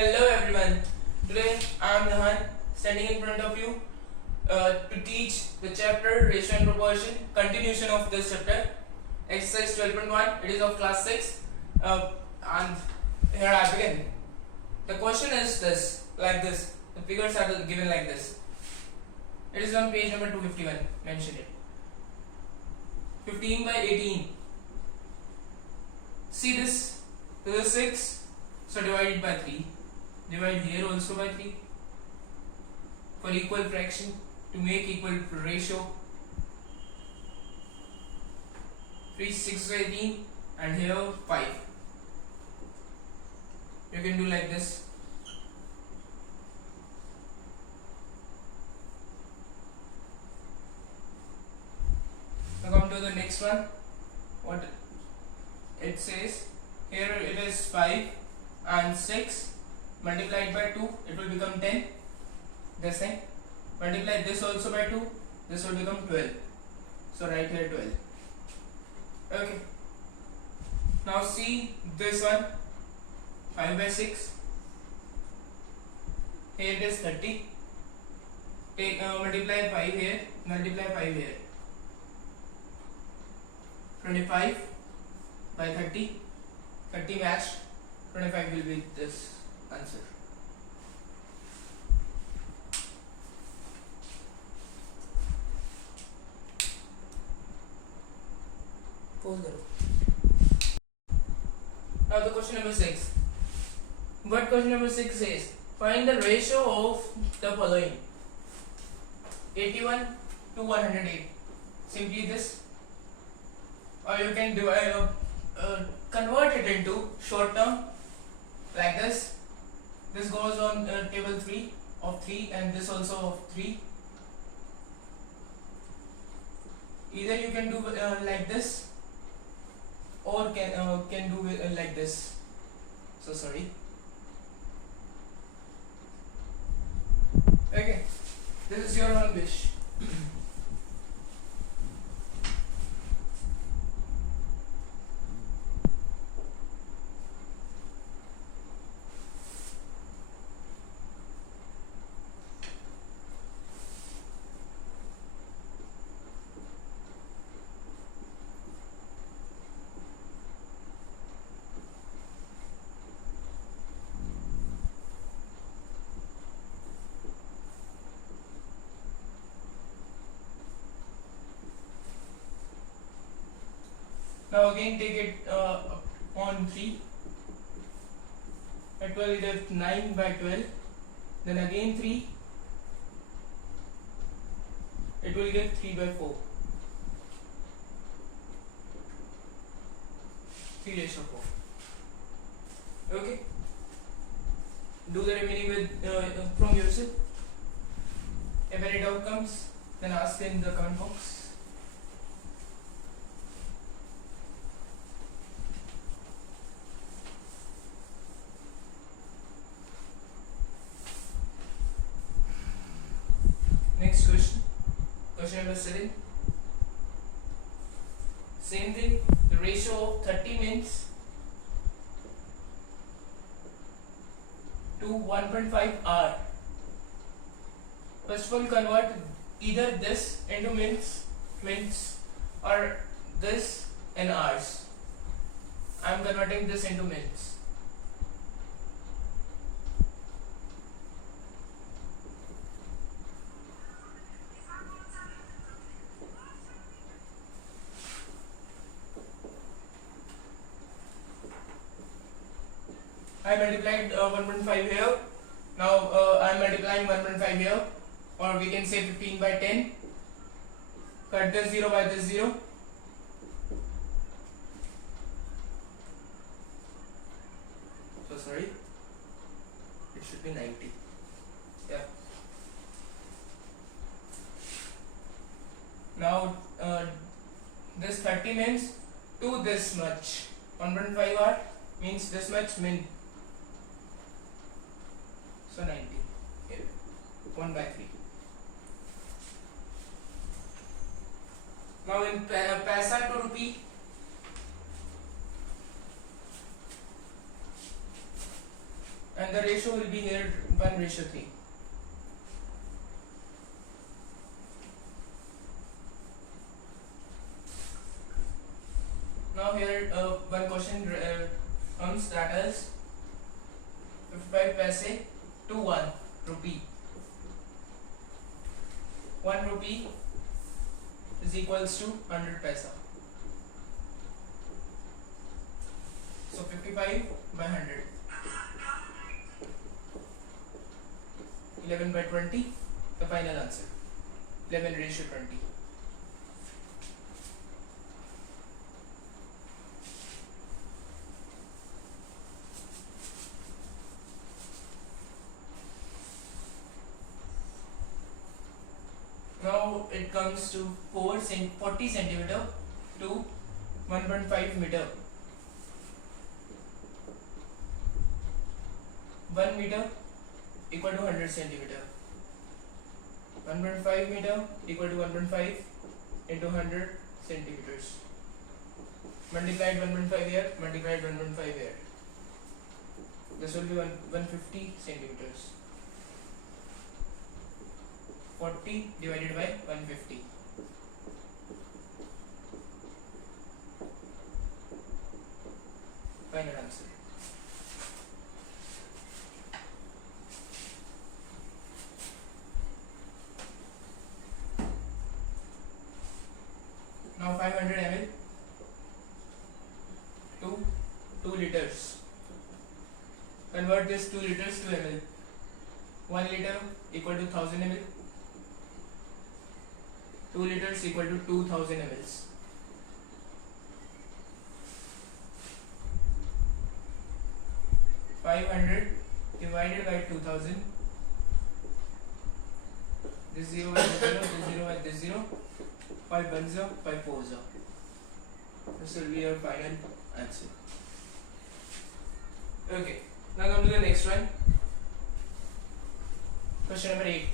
Hello everyone. Today I am Nahan standing in front of you to teach the chapter Ratio and Proportion, continuation of this chapter, exercise 12.1. It is of class 6 and here I begin. The question is this, like this. The figures are given like this. It is on page number 251, mention it. 15 by 18. See this, this is 6, so divide it by 3. Divide here also by 3 for equal fraction to make equal ratio. 3 6 by 18 and here 5. You can do like this. Now come to the next one. What it says here, it is 5 and 6 multiplied by 2, it will become 10. The same. Multiply this also by 2, this will become 12. So write here 12. Okay. Now see this one, 5 by 6. Here it is 30. Take multiply 5 here, multiply 5 here. 25 by 30. 30 matched. 25 will be this answer. Now the question number 6. What question number 6 says? Find the ratio of the following: 81 to 108. Simply this, or you can do convert it into short term like this. This goes on table 3 of 3 and this also of 3. Either you can do like this or can do like this. So sorry. Okay, this is your own wish. Now again take it on 3. At 12 it is 9 by 12. Then again 3. It will give 3 by 4. 3 raised to 4. Okay. Do the remaining with from yourself. If any doubt comes, then ask in the comment box. Next question, question number 7. Same thing, the ratio of 30 minutes to 1.5 hour. First of all, convert either this into minutes or this in hours. I am converting this into minutes. I multiplied 1.5 here. Now I am multiplying 1.5 here, or we can say 15 by 10. Cut this 0 by this 0. So sorry, it should be 90. Yeah. Now this 30 means to this much. 1.5 hour means this much min. So 90. Here. 1 by 3. Now in paisa to rupee, and and the ratio will be here 1:3. Now here one question comes, that is 55 paise to 1 rupee. 1 rupee is equals to 100 paisa. So 55 by 100. 11 by 20, the final answer. 11:20. Now it comes to 40 centimeter to 1.5 meter. 1 meter equal to 100 centimeter. 1.5 meter equal to 1.5 into 100 centimeters. Multiplied 1.5 here, multiplied 1.5 here. This will be 150 centimeters. 40 divided by 150. Final answer. Now 500 ml to 2 liters. Convert this 2 liters to ml. 1 liter equal to 1000 ml. 2 liters equal to 2000 ml. (500) divided by 2000. This 0 by this 0, this 0 by this 0. 5 1 0, 5 4 0. This will be your final answer. Okay, now come to the next one. Question number 8.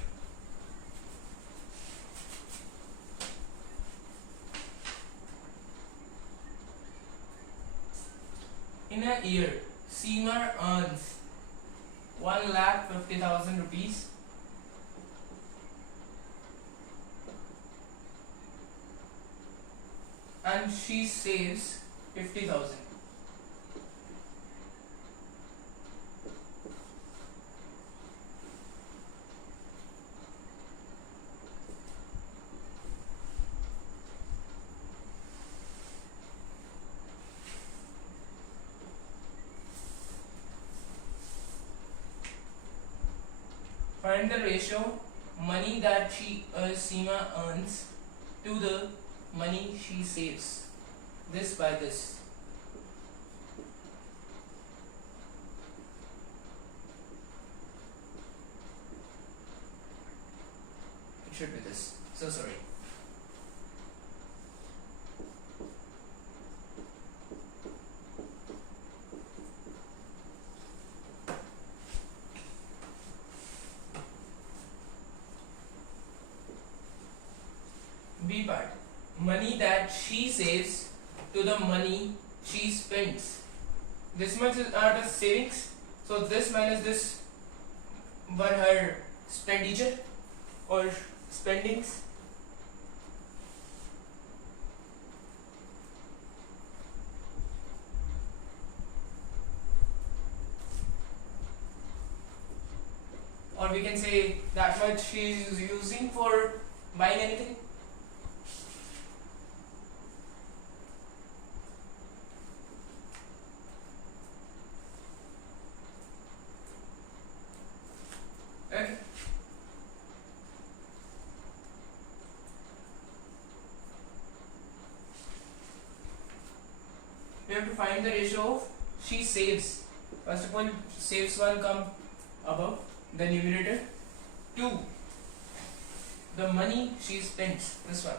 In a year, Seema earns 1,50,000 rupees. And she saves 50,000. Find the ratio money that Seema earns to the money she saves. This by this. It should be this. So sorry. B part. Money that she saves to the money she spends. This much are the savings. So this minus this were her expenditure or spendings. Or we can say that much she is using for buying anything. Okay. We have to find the ratio of she saves. First of all, saves one come above the numerator. 2 the money she spends. This one.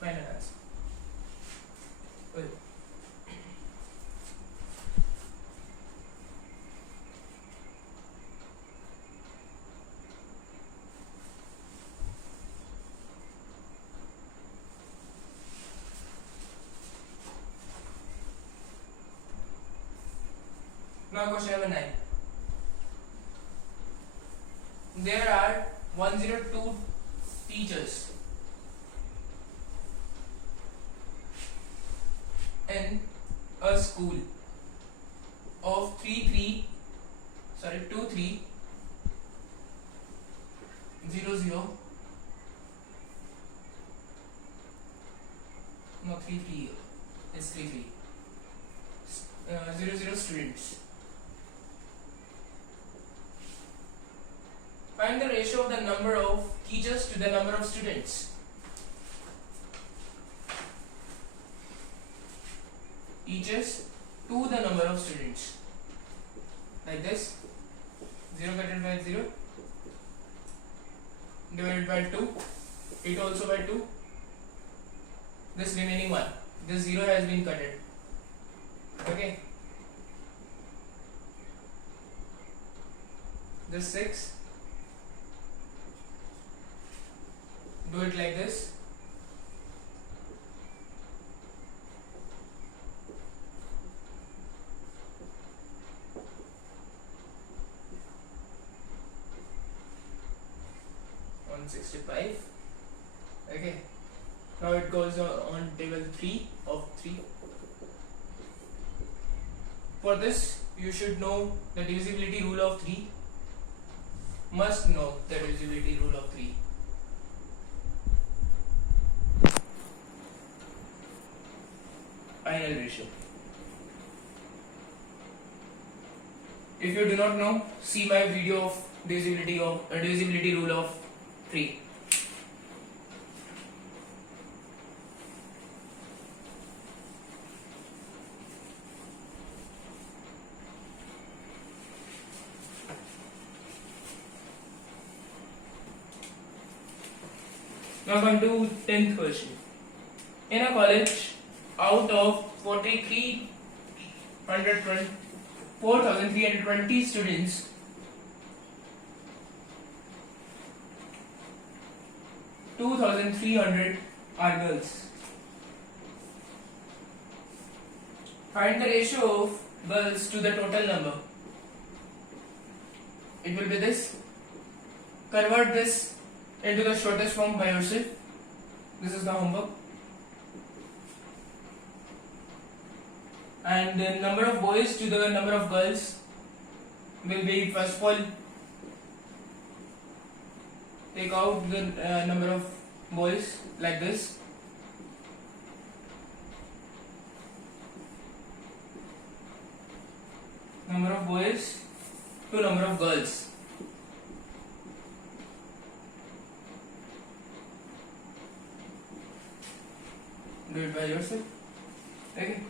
Final answer. Well, Now question number 9. There are 102 teachers in a school of 2300 no 33 it's 33 00 students. Find the ratio of the number of teachers to the number of students. Teachers to the number of students. Like this. 0 divided by 0 divided by 2. 8 also by 2. This remaining one. This 0 has been cutted. Okay. This 6. Do it like this. $165. Okay. Now it goes on table 3 of 3. For this, you should know the divisibility rule of 3. Must know the divisibility rule of 3. Final ratio. If you do not know, see my video of divisibility rule of 3. Now come to 10th question. In a college, out of 4,320 students, 2,300 are girls. Find the ratio of girls to the total number. It will be this. Convert this into the shortest form by yourself. This is the homework. And the number of boys to the number of girls will be, first of all, take out the number of boys like this. Number of boys to number of girls. Do it by yourself. Okay.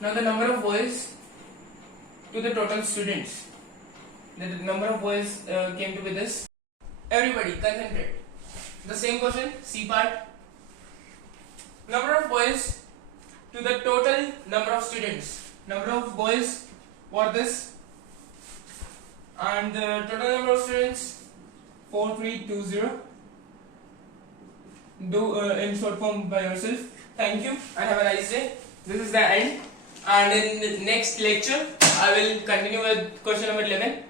Now the number of boys to the total students. The number of boys came to be this. Everybody concentrate. The same question, C part. Number of boys to the total number of students. Number of boys for this. And the total number of students 4320. Do in short form by yourself. Thank you and have a nice day. This is the end. And in the next lecture, I will continue with question number 11.